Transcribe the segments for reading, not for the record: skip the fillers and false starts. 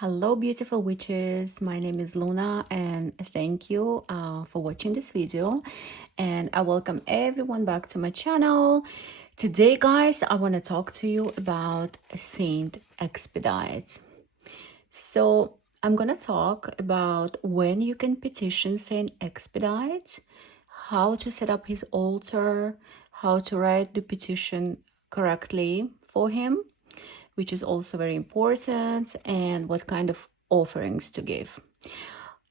Hello beautiful witches, my name is Luna and thank you for watching this video, and I welcome everyone back to my channel. Today guys, I want to talk to you about Saint Expedite. So I'm gonna talk about when you can petition Saint Expedite, how to set up his altar, how to write the petition correctly for him, which is also very important, and what kind of offerings to give.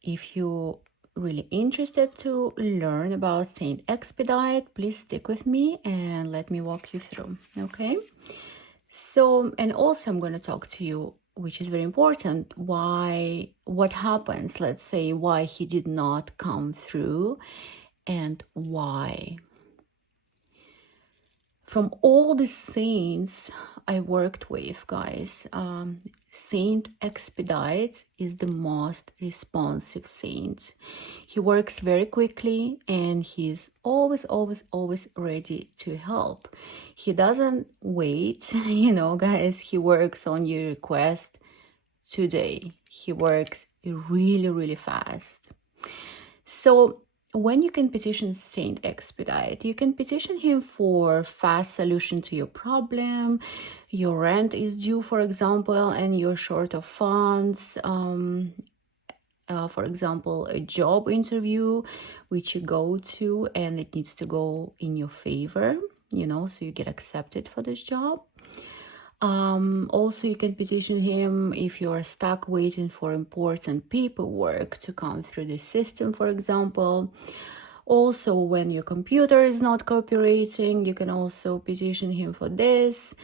If you're really interested to learn about Saint Expedite, please stick with me and let me walk you through, okay? So, and also I'm going to talk to you, which is very important, what happens, let's say, why he did not come through and why. From all the saints I worked with, guys, Saint Expedite is the most responsive saint. He works very quickly and he's always ready to help. He doesn't wait, you know, guys. He works on your request today. He works really fast. So when you can petition Saint Expedite, you can petition him for fast solution to your problem. Your rent is due, for example, and you're short of funds. For example, a job interview which you go to and it needs to go in your favor, you know, so you get accepted for this job. Also, you can petition him if you're stuck waiting for important paperwork to come through the system, for example. Also, when your computer is not cooperating, you can also petition him for this.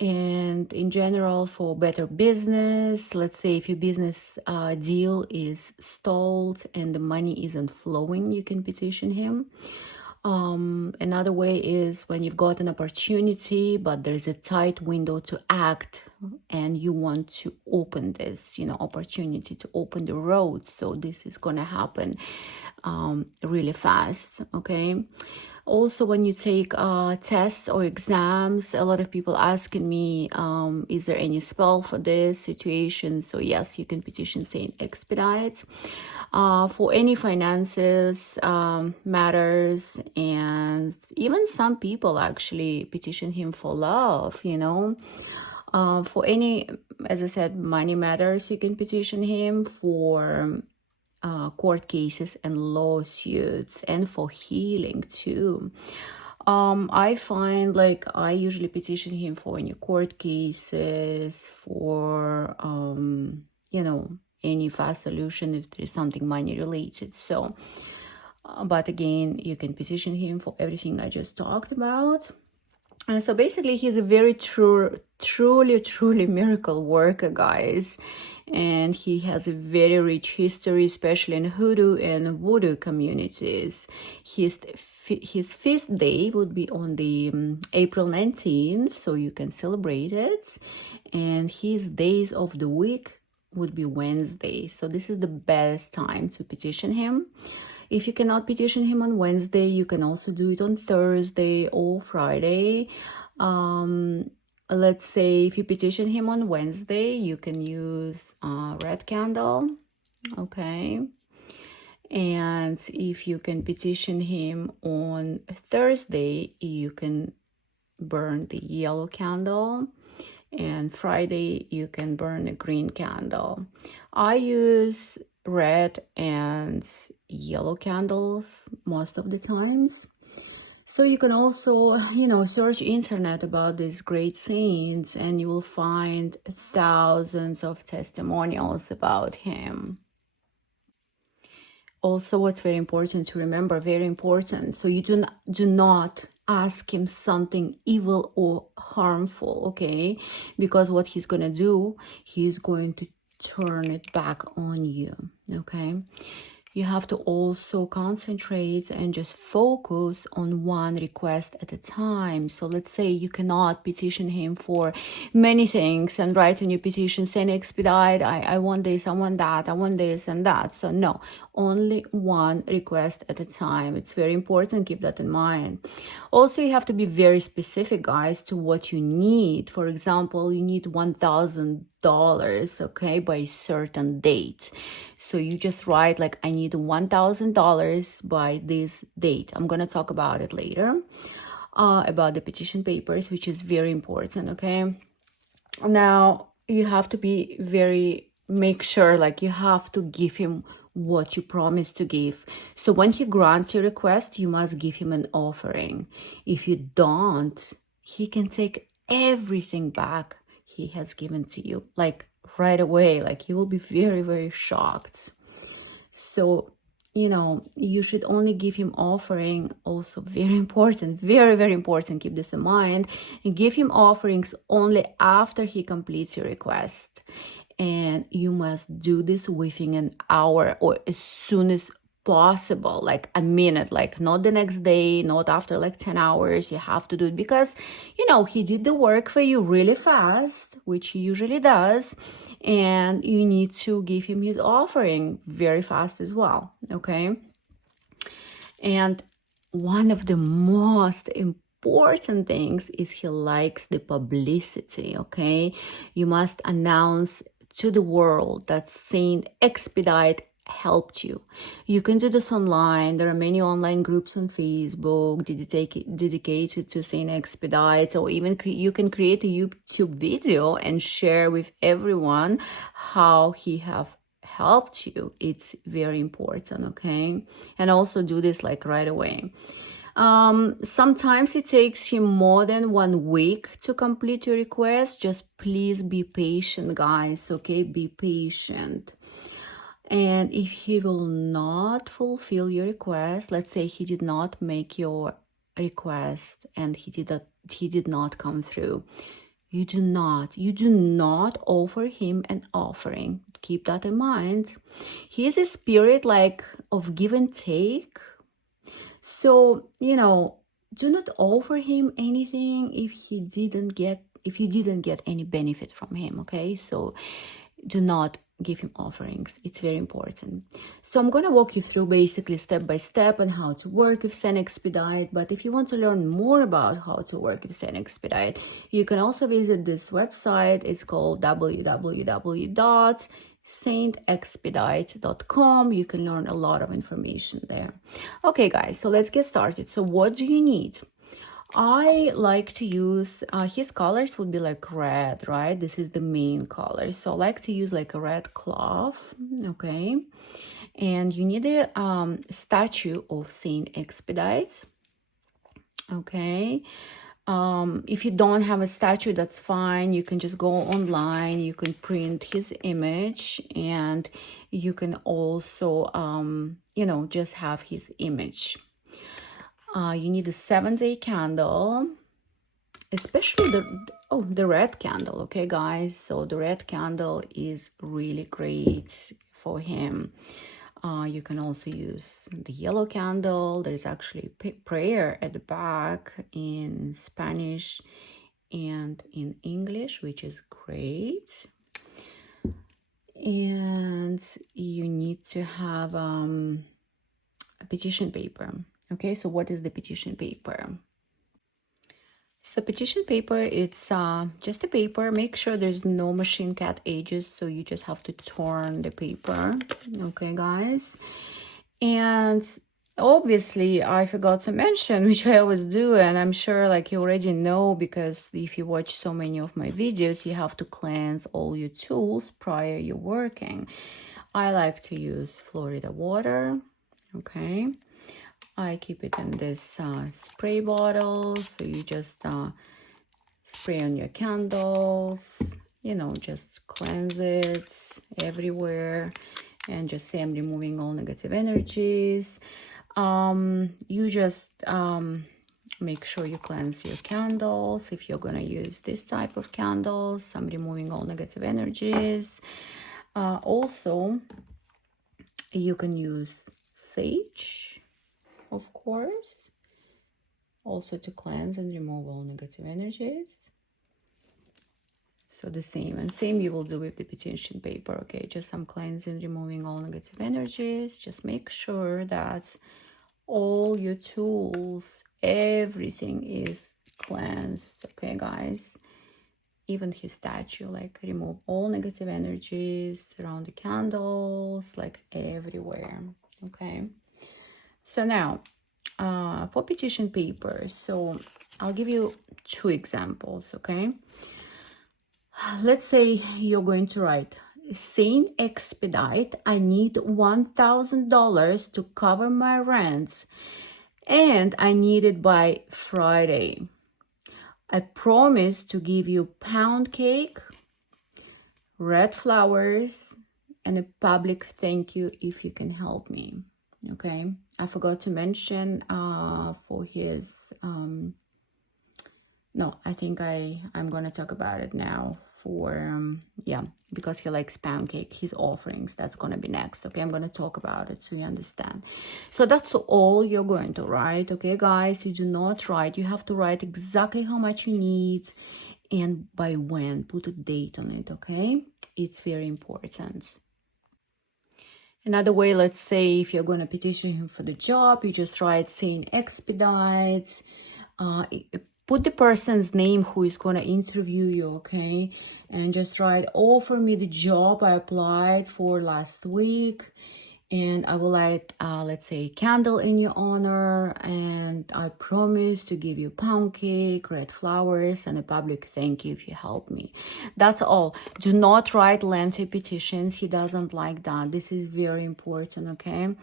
And in general, for better business, let's say if your business deal is stalled and the money isn't flowing, you can petition him. Another way is when you've got an opportunity, but there's a tight window to act and you want to open this, you know, opportunity to open the road. So this is going to happen really fast, okay? Also, when you take tests or exams, a lot of people asking me, is there any spell for this situation? So yes, you can petition Saint Expedite. For any finances matters, and even some people actually petition him for love, you know. For any, as I said, money matters, you can petition him for court cases and lawsuits, and for healing too. I find like I usually petition him for any court cases, for you know, any fast solution if there is something money related. So but again, you can petition him for everything I just talked about. And so basically he's a very truly miracle worker, guys, and he has a very rich history, especially in hoodoo and voodoo communities. His feast day would be on the April 19th, so you can celebrate it, and his days of the week would be Wednesday. So this is the best time to petition him. If you cannot petition him on Wednesday, you can also do it on Thursday or Friday. Let's say if you petition him on Wednesday, you can use red candle, okay? And if you can petition him on Thursday, you can burn the yellow candle. And Friday, you can burn a green candle. I use red and yellow candles most of the times. So you can also, you know, search internet about these great saints and you will find thousands of testimonials about him. Also, what's very important to remember, very important, so you do not ask him something evil or harmful, okay? Because what he's going to do, he's going to turn it back on you, okay? You have to also concentrate and just focus on one request at a time. So let's say you cannot petition him for many things and write in your petition, Saint Expedite, I want this, I want that, I want this and that. So no, only one request at a time. It's very important, keep that in mind. Also, you have to be very specific, guys, to what you need. For example, you need $1,000 okay, by a certain date. So you just write like, I need $1,000 by this date. I'm gonna talk about it later, about the petition papers, which is very important, okay? Now you have to be make sure like you have to give him what you promised to give. So when he grants your request, you must give him an offering. If you don't, he can take everything back he has given to you, like right away. Like you will be very, very shocked. So, you know, you should only give him offering. Also very important, very, very important, keep this in mind, and give him offerings only after he completes your request. And you must do this within an hour or as soon as possible, like a minute, like not the next day, not after like 10 hours. You have to do it because, you know, he did the work for you really fast, which he usually does, and you need to give him his offering very fast as well, okay? And one of the most important things is he likes the publicity, okay? You must announce to the world that Saint Expedite helped you. You can do this online. There are many online groups on Facebook dedicated to Saint Expedite, or even you can create a YouTube video and share with everyone how he have helped you. It's very important, okay? And also do this like right away. Sometimes it takes him more than 1 week to complete your request. Just please be patient, guys, okay? Be patient. And if he will not fulfill your request, let's say he did not make your request and he did not come through, you do not offer him an offering. Keep that in mind. He is a spirit like of give and take. So, you know, do not offer him anything if you didn't get any benefit from him, okay? So do not give him offerings. It's very important. So I'm going to walk you through basically step by step on how to work with Saint Expedite. But if you want to learn more about how to work with Saint Expedite, you can also visit this website. It's called www.saintexpedite.com. You can learn a lot of information there. Okay, guys, so let's get started. So what do you need? I like to use, his colors would be like red, right? This is the main color. So I like to use like a red cloth, okay? And you need a statue of Saint Expedite, okay? If you don't have a statue, that's fine. You can just go online, you can print his image, and you can also, you know, just have his image. You need a 7-day candle, especially the red candle, okay, guys? So the red candle is really great for him. You can also use the yellow candle. There's actually prayer at the back in Spanish and in English, which is great. And you need to have a petition paper. Okay, so what is the petition paper? So petition paper, it's just a paper. Make sure there's no machine cut edges, so you just have to turn the paper. Okay, guys. And obviously, I forgot to mention, which I always do, and I'm sure like you already know, because if you watch so many of my videos, you have to cleanse all your tools prior you're working. I like to use Florida water, okay? I keep it in this spray bottle, so you just spray on your candles, you know, just cleanse it everywhere, and just say I'm removing all negative energies. You just make sure you cleanse your candles. If you're gonna use this type of candles, I'm removing all negative energies. Also, you can use sage, of course, also to cleanse and remove all negative energies. So the same you will do with the petition paper, okay? Just some cleansing, removing all negative energies. Just make sure that all your tools, everything is cleansed, okay, guys? even his statue, like remove all negative energies around the candles, like everywhere. Okay, so now for petition paper, so I'll give you 2 examples. Okay, let's say you're going to write, Saint Expedite, I need $1,000 to cover my rent, and I need it by Friday. I promise to give you pound cake, red flowers, and a public thank you if you can help me. Okay, I forgot to mention for his no, I think I'm gonna talk about it now for yeah, because he likes pound cake, his offerings, that's gonna be next. Okay, I'm gonna talk about it so you understand. So that's all you're going to write. Okay guys, you do not write, you have to write exactly how much you need and by when. Put a date on it. Okay, it's very important. Another way, let's say if you're going to petition him for the job, you just write Saint Expedite, put the person's name who is going to interview you, okay, and just write, offer me the job I applied for last week, and I will light, let's say, a candle in your honor, and I promise to give you pound cake, red flowers, and a public thank you if you help me. That's all. Do not write lengthy petitions. He doesn't like that. This is very important, okay?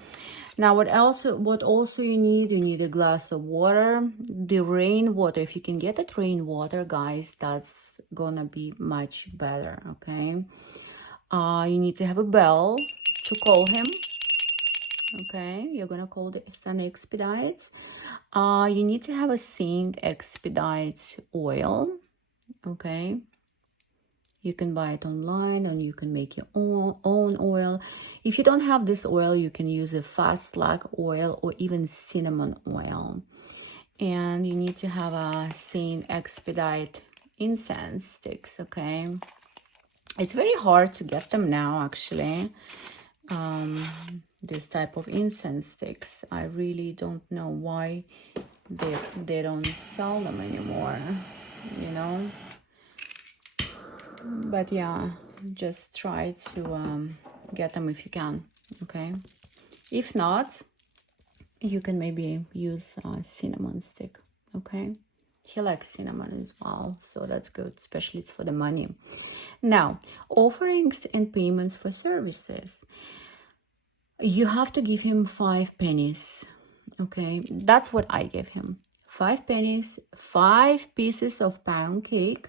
Now, what also you need a glass of water. The rainwater, if you can get that rainwater, guys, that's gonna be much better, okay? You need to have a bell to call him. Okay, you're gonna call the Saint Expedite. You need to have a Saint Expedite oil. Okay, you can buy it online, and you can make your own oil. If you don't have this oil, you can use a fast lac oil or even cinnamon oil. And you need to have a Saint Expedite incense sticks. Okay, it's very hard to get them now, actually. This type of incense sticks, I really don't know why they don't sell them anymore, you know. But yeah, just try to get them if you can. Okay, if not, you can maybe use a cinnamon stick. Okay, he likes cinnamon as well, so that's good, especially it's for the money. Now, offerings and payments for services. You have to give him 5 pennies. Okay, that's what I give him. 5 pennies, 5 pieces of pound cake.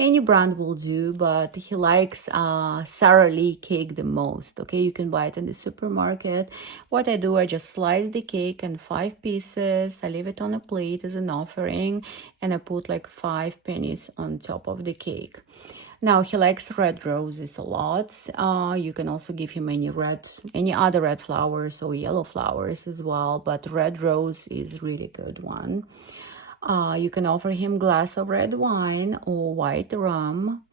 Any brand will do, but he likes Sara cake the most. Okay, you can buy it in the supermarket. What I do, I just slice the cake in 5 pieces. I leave it on a plate as an offering, and I put like 5 pennies on top of the cake. Now, he likes red roses a lot. You can also give him any other red flowers or yellow flowers as well, but red rose is really good one. You can offer him glass of red wine or white rum.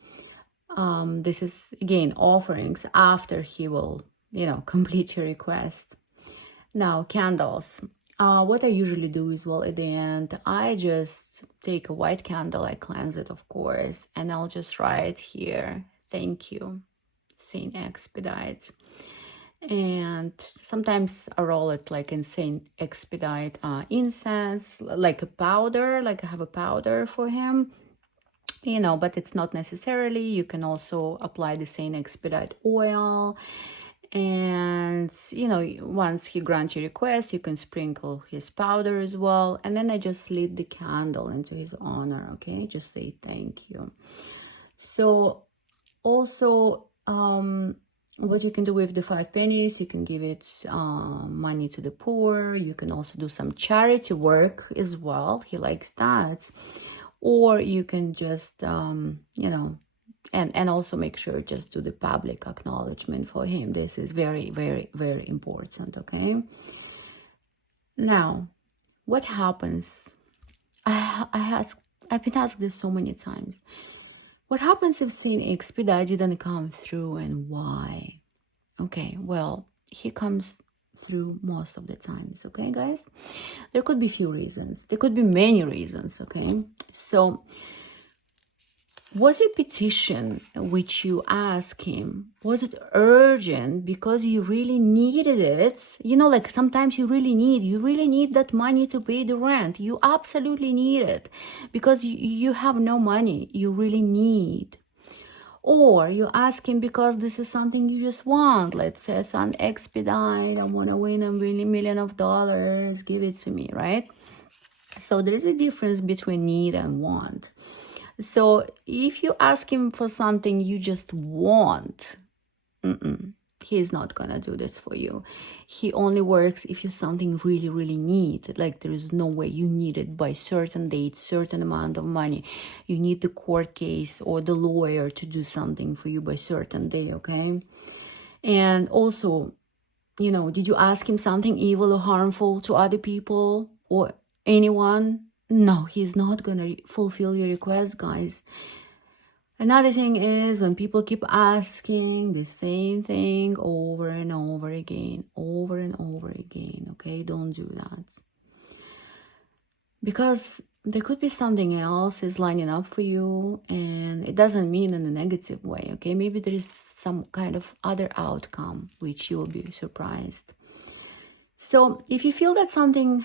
This is, again, offerings after he will, complete your request. Now, candles. What I usually do is, well, at the end, I just take a white candle, I cleanse it, of course, and I'll just write here, thank you, Saint Expedite. And sometimes I roll it like in Saint Expedite incense, like a powder, like I have a powder for him, but it's not necessarily. You can also apply the Saint Expedite oil. And once he grants your request, you can sprinkle his powder as well, and then I just lit the candle into his honor. Okay, just say thank you. So also what you can do with the 5 pennies, you can give it money to the poor. You can also do some charity work as well. He likes that. Or you can just and also make sure just do the public acknowledgement for him. This is very, very, very important, okay? Now, what happens? I've been asked this so many times. What happens if Saint Expedite didn't come through, and why? Okay, well, he comes through most of the times, okay, guys? There could be few reasons. There could be many reasons, okay? So Was your petition which you asked him, was it urgent because you really needed it? You know, like sometimes you really need that money to pay the rent. You absolutely need it because you have no money. You really need. Or you ask him because this is something you just want. Let's say Saint Expedite, I want to win $1 million, give it to me, right? So there is a difference between need and want. So if you ask him for something you just want, he's not gonna do this for you. He only works if you something really need. Like there is no way you need it by certain date, certain amount of money. You need the court case or the lawyer to do something for you by certain day, okay? And also, you know, did you ask him something evil or harmful to other people or anyone? No, he's not gonna fulfill your request, guys. Another thing is when people keep asking the same thing over and over again, okay? Don't do that. Because there could be something else is lining up for you, and it doesn't mean in a negative way, okay? Maybe there is some kind of other outcome which you will be surprised. So if you feel that something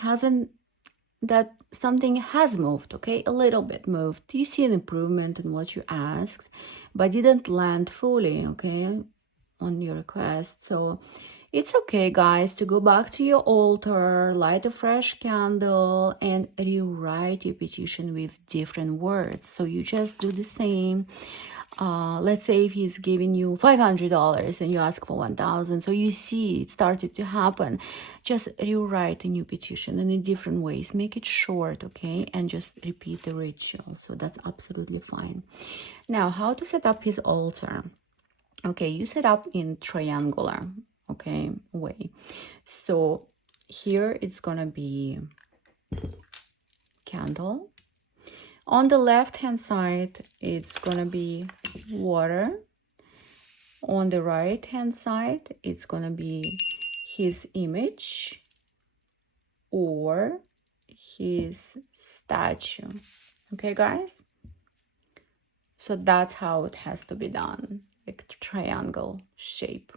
has moved, okay, a little bit moved, you see an improvement in what you asked but didn't land fully, okay, on your request. So it's okay, guys, to go back to your altar, light a fresh candle and rewrite your petition with different words. So you just do the same. Let's say if he's giving you $500 and you ask for 1,000, so you see it started to happen, just rewrite a new petition in a different ways, make it short, okay, and just repeat the ritual. So that's absolutely fine. Now, how to set up his altar? Okay, you set up in triangular, okay, way. So here it's gonna be candle. On the left hand side, it's gonna be water. On the right hand side, it's gonna be his image or his statue. Okay, guys? So that's how it has to be done, like triangle shape.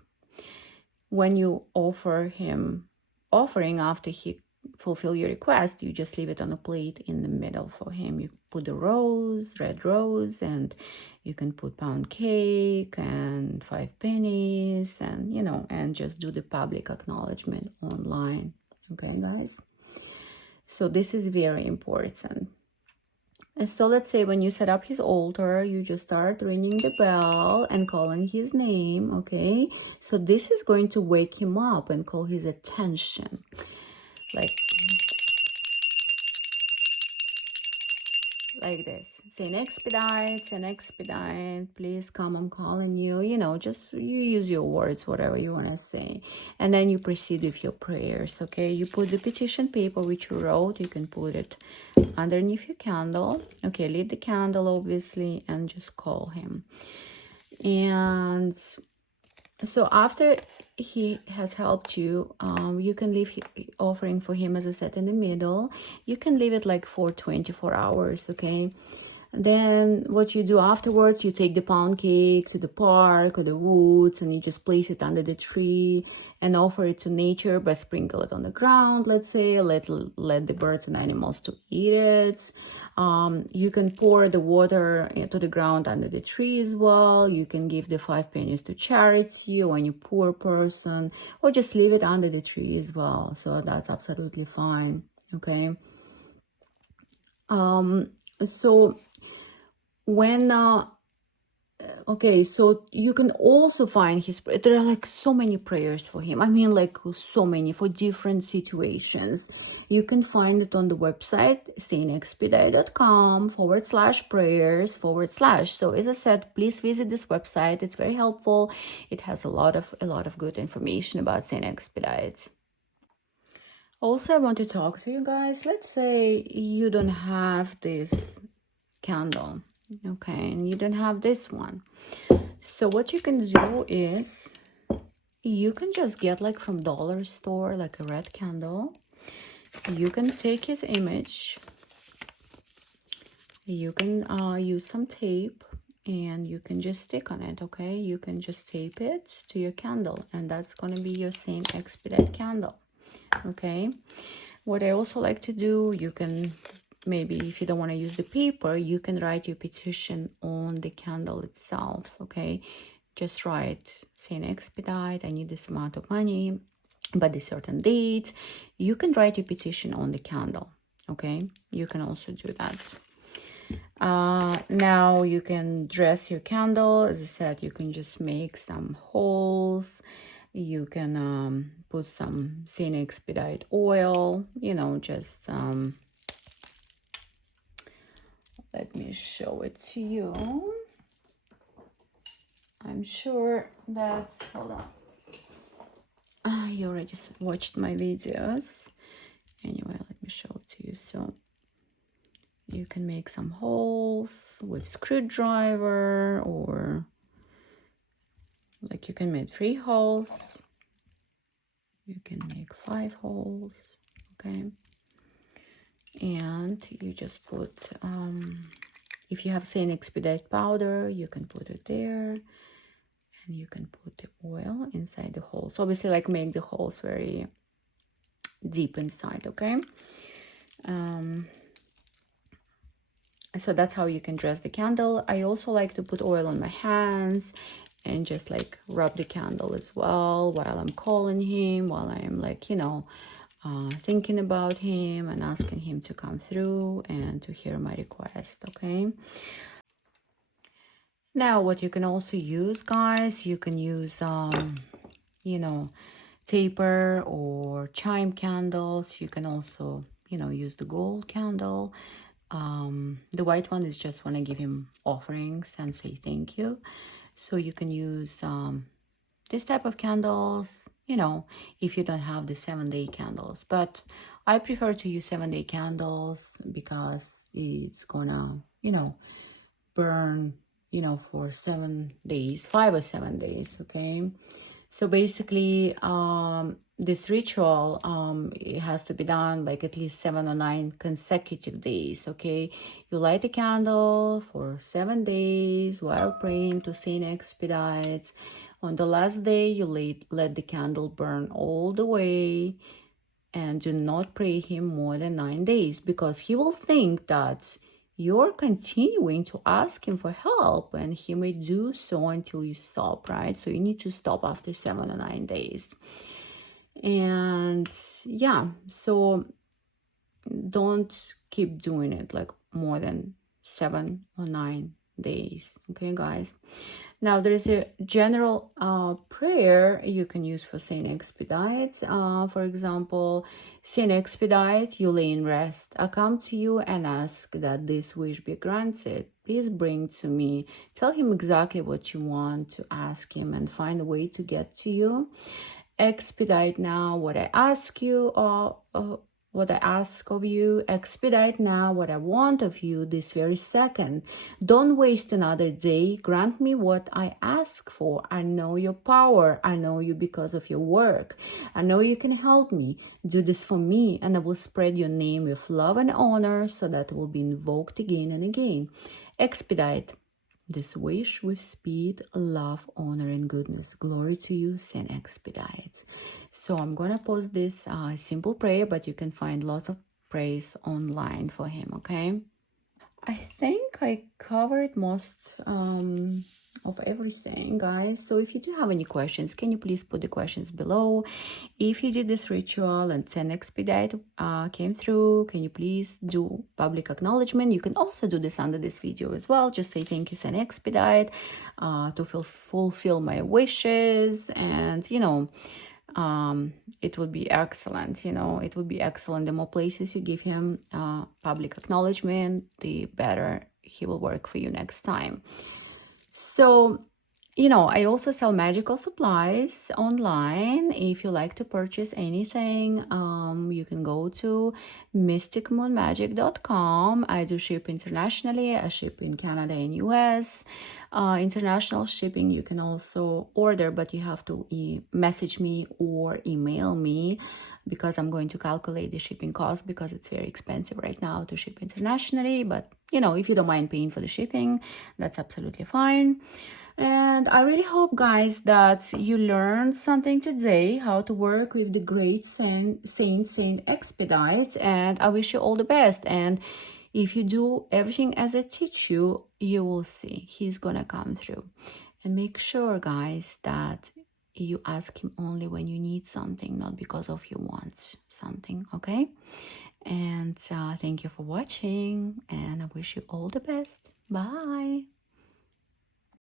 When you offer him offering after he fulfill your request, you just leave it on a plate in the middle for him. You put the rose, red rose, and you can put pound cake and 5 pennies, and you know, and just do the public acknowledgement online. Okay, guys? So this is very important. And so let's say when you set up his altar, you just start ringing the bell and calling his name, okay? So this is going to wake him up and call his attention. Like this. Saint Expedite, please come, I'm calling you. You know, just you use your words, whatever you want to say. And then you proceed with your prayers, okay? You put the petition paper which you wrote, you can put it underneath your candle. Okay, lit the candle, obviously, and just call him. And so after he has helped you, you can leave offering for him, as I said, in the middle. You can leave it like for 24 hours, okay? And then what you do afterwards, you take the pound cake to the park or the woods and you just place it under the tree and offer it to nature, but sprinkle it on the ground, let's say, let the birds and animals to eat it. You can pour the water into the ground under the tree as well. You can give the 5 pennies to charity or any poor person, or just leave it under the tree as well. So that's absolutely fine, okay? So when okay, so you can also find his, there are like so many prayers for him. I mean, like so many for different situations. You can find it on the website saintexpedite.com/prayers/ So as I said, please visit this website. It's very helpful. It has a lot of good information about Saint Expedite. Also, I want to talk to you guys. Let's say you don't have this candle, okay, and you don't have this one. So what you can do is you can just get like from dollar store like a red candle. You can take his image. You can use some tape and you can just stick on it, okay? You can just tape it to your candle, and that's going to be your Saint Expedite candle, okay? What I also like to do, you can, maybe if you don't want to use the paper, you can write your petition on the candle itself, okay? Just write, Saint Expedite, I need this amount of money, but a certain date. You can write your petition on the candle, okay? You can also do that. Now you can dress your candle. As I said, you can just make some holes. You can put some Saint Expedite oil, you know, just let me show it to you. I'm sure that, hold on, you already watched my videos. Anyway, let me show it to you. So you can make some holes with screwdriver, or like you can make 3 holes. You can make 5 holes, okay? And you just put, if you have Saint Expedite powder, you can put it there. And you can put the oil inside the holes. Obviously, like, make the holes very deep inside, okay? So that's how you can dress the candle. I also like to put oil on my hands and just like rub the candle as well while I'm calling him, while I'm like, you know, thinking about him and asking him to come through and to hear my request, okay? Now, what you can also use, guys, you can use, you know, taper or chime candles. You can also, you know, use the gold candle. The white one is just when I give him offerings and say thank you. So you can use this type of candles, you know, if you don't have the 7-day candles. But I prefer to use 7-day candles because it's gonna, you know, burn, you know, for 7 days, 5 or 7 days, okay? So basically, this ritual, it has to be done like at least 7 or 9 consecutive days, okay? You light a candle for 7 days while praying to Saint Expedite. On the last day, you let the candle burn all the way, and do not pray him more than 9 days, because he will think that you're continuing to ask him for help, and he may do so until you stop, right? So you need to stop after 7 or 9 days. And yeah, so don't keep doing it like more than 7 or 9 days, okay, guys? Now, there is a general prayer you can use for Saint Expedite. For example, Saint Expedite, you lay in rest. I come to you and ask that this wish be granted. Please bring to me. Tell him exactly what you want to ask him and find a way to get to you. Expedite now what I ask you, what I ask of you. Expedite now what I want of you this very second. Don't waste another day. Grant me what I ask for. I know your power. I know you because of your work. I know you can help me. Do this for me, and I will spread your name with love and honor so that it will be invoked again and again. Expedite this wish with speed, love, honor, and goodness. Glory to you, Saint Expedite. So I'm going to post this simple prayer, but you can find lots of prayers online for him, okay? I think I covered most of everything, guys. So if you do have any questions, can you please put the questions below? If you did this ritual and Saint Expedite came through, can you please do public acknowledgement? You can also do this under this video as well. Just say thank you, Saint Expedite, to fulfill my wishes. And, you know, it would be excellent, you know, it would be excellent. The more places you give him public acknowledgement, the better he will work for you next time. So, you know, I also sell magical supplies online. If you like to purchase anything, you can go to mysticmoonmagic.com. I do ship internationally. I ship in Canada and US. International shipping, you can also order, but you have to message me or email me, because I'm going to calculate the shipping cost, because it's very expensive right now to ship internationally. But you know, if you don't mind paying for the shipping, that's absolutely fine. And I really hope, guys, that you learned something today, how to work with the great Saint Expedite. And I wish you all the best. And if you do everything as I teach you, you will see he's gonna come through. And make sure, guys, that you ask him only when you need something, not because of you want something, okay? And thank you for watching, and I wish you all the best. Bye.